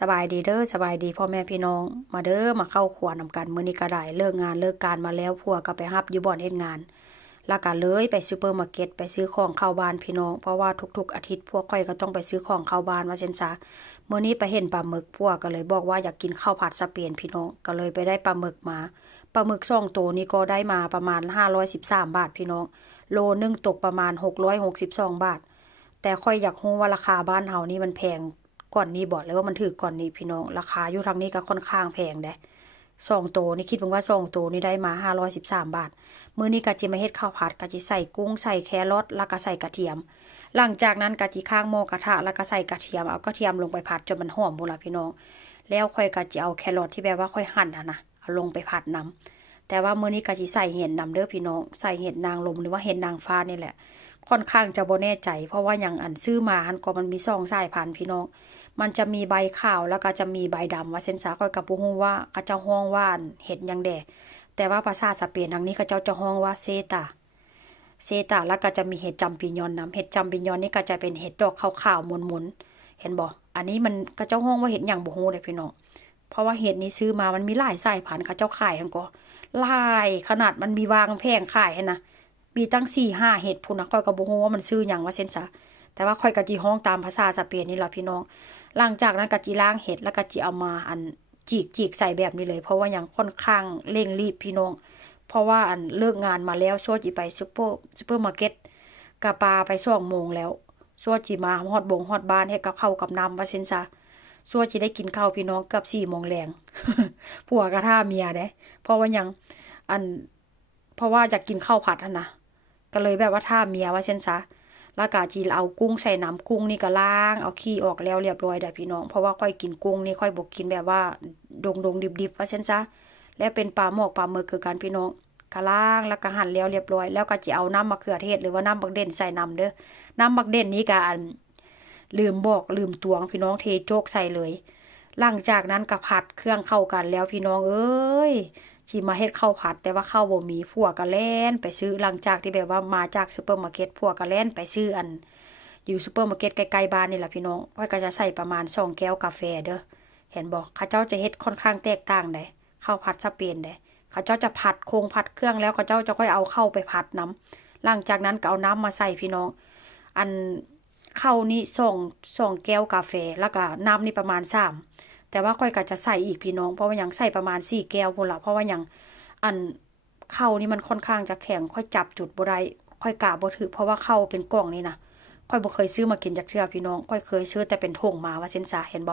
สบายดีเด้อสบายดีพ่อแม่พี่น้องมาเด้อมาเข้าครัวนำกันมื้อนี้ก็ได้เลิกงานเลิกการมาแล้วผัวก็ไปรับอยู่บ่อนเฮ็ดงานแล้วก็เลยไปซูเปอร์มาร์เก็ตไปซื้อของเข้าบ้านพี่น้องเพราะว่าทุกๆอาทิตย์พวกข่อยก็ต้องไปซื้อของเข้าบ้านว่าซั่นซะมื้อนี้ไปเห็นปลาหมึกผัวก็เลยบอกว่าอยากกินข้าวผัดสเปนพี่น้องก็เลยไปได้ปลาหมึกมาปลาหมึก2ตัวนี้ก็ได้มาประมาณ513บาทพี่น้องโลนึงตกประมาณ662บาทแต่ค่อยอยากรู้ว่าราคาบ้านเฮานี่มันแพงก่อนนี้บ่หรือว่ามันถูกก่อนนี้พี่น้องราคาอยู่ทางนี้ก็ค่อนข้างแพงเด้2ตัวนี่คิดว่า2ตัวนี่ได้มา513บาทมื้อนี้ก็สิมาเฮ็ดข้าวผัดก็สิใส่กุ้งใส่แครอทแล้วก็ใส่กระเทียมหลังจากนั้นก็สิข้างหม้อกระทะแล้วก็ใส่กระเทียมเอากระเทียมลงไปผัดจนมันหอมพุ่นล่ะพี่น้องแล้วค่อยก็สิเอาแครอทที่แบบว่าค่อยหั่นนะเอาลงไปผัดนำแต่ว่ามื้อนี้ก็สิใส่เห็ดนำเด้อพี่น้องใส่เห็ดนางลมหรือว่าเห็ดนางฟ้านี่แหละค่อนข้างจะบ่แน่ใจเพราะว่าอย่างอันซื้อมาหันก็มันมี2สายพันธุ์พี่น้องมันจะมีใบขาวแล้วก็จะมีใบดำว่าเส้นสาค่อยกับบ่ฮู้ว่าเขาเจ้าฮ้องว่าเห็ดหยังแดแต่ว่าภาษาสเปนทางนี้เขาเจ้าจะฮ้องว่าเซตาแล้วก็จะมีเห็ดจำปีญอนนำเห็ดจำปีญอนนี่ก็จะเป็นเห็ดดอกขาวๆมนๆเห็นบ่อันนี้มันเขาเจ้าฮ้องว่าเห็ดหยังบ่ฮู้เด้พี่น้องเพราะว่าเห็ดนี้ซื้อมามันมีหลายสายพันธุ์เขาเจ้าขายหั่นก็หลายขนาดมันมีวางแผงขายหั่นนะมีตั้ง4-5เห็ดพุ่นน่ะค่อยก็บ่ฮู้ว่ามันชื่อหยังว่าเส้นซะแต่ว่าค่อยก็สิฮ้องตามภาษาสเปนนี่ล่ะพี่น้องหลังจากนั้นก็จิล้างเห็ดแล้วก็จิเอามาอันจีกใส่แบบนี้เลยเพราะว่ายังค่อนข้างเร่งรีบพี่น้องเพราะว่าอันเลิกงานมาแล้วชั่วจิไปซูเปอร์มาร์เก็ตกะปาไป2 โมงแล้วชั่วจิมาฮอดฮอดบ้านเฮ็ดกับข้าวกับน้ำว่าซั่นซะชั่วจิได้กินข้าวพี่น้องเกือบ4 โมงแลง ผัวก็ท่าเมียเด้เพราะว่ายังอันเพราะว่าอยากกินข้าวผัดหั่นน่ะก็เลยแบบว่าท่าเมียว่าซั่นซะแล้วก็จีเอากุ้งใส่น้ำกุ้งนี่ก็ล้างเอาขี้ออกแล้วเรียบร้อยได้พี่น้องเพราะว่าค่อยกินกุ้งนี่ค่อยบ่กินแบบว่าดงดิบๆว่าซั่นซะและเป็นปลาหมอกปลาหมึกคือกันพี่น้องก็ล้างแล้วก็หั่นแล้วเรียบร้อยแล้วก็จิเอาน้ำมะเขือเทศหรือว่าน้ำบักเด่นใส่น้ำเด้อน้ำบักเด่นนี้ก็อันลืมบอกลืมตวงพี่น้องเทโจกใส่เลยหลังจากนั้นก็ผัดเครื่องเข้ากันแล้วพี่น้องเอ้ยสิมาเฮ็ดข้าวผัดแต่ว่าข้าวบ่มีผัวก็แล่นไปซื้อหลังจากที่แบบว่ามาจากซุปเปอร์มาร์เก็ตผัวก็แล่นไปซื้ออันอยู่ซุปเปอร์มาร์เก็ตใกล้ๆบ้านนี่แหละพี่น้องก้อยก็จะใส่ประมาณ2 แก้วกาแฟเด้อเห็นบ่เขาเจ้าจะเฮ็ดค่อนข้างแตกต่างเด้ข้าวผัดสเปนเด้เขาเจ้าจะผัดโครงผัดเครื่องแล้วเขาเจ้าจะค่อยเอาเข้าไปผัดน้ำหลังจากนั้นก็เอาน้ำมาใส่พี่น้องอันข้าวนี่2แก้วกาแฟแล้วก็น้ำนี่ประมาณ3แต่ว่าค่อยก็จะใส่อีกพี่น้องเพราะว่ายังใส่ประมาณ4 แก้วพุ่นล่ะเพราะว่ายังอันข้าวนี่มันค่อนข้างจะแข็งค่อยจับจุดบ่ได้ค่อยกะบ่ถึกเพราะว่าข้าวเป็นกล่องนี่นะค่อยบ่เคยซื้อมากินจักเทื่อพี่น้องค่อยเคยซื้อแต่เป็นถุงมาว่าซั่นซะเห็นบ่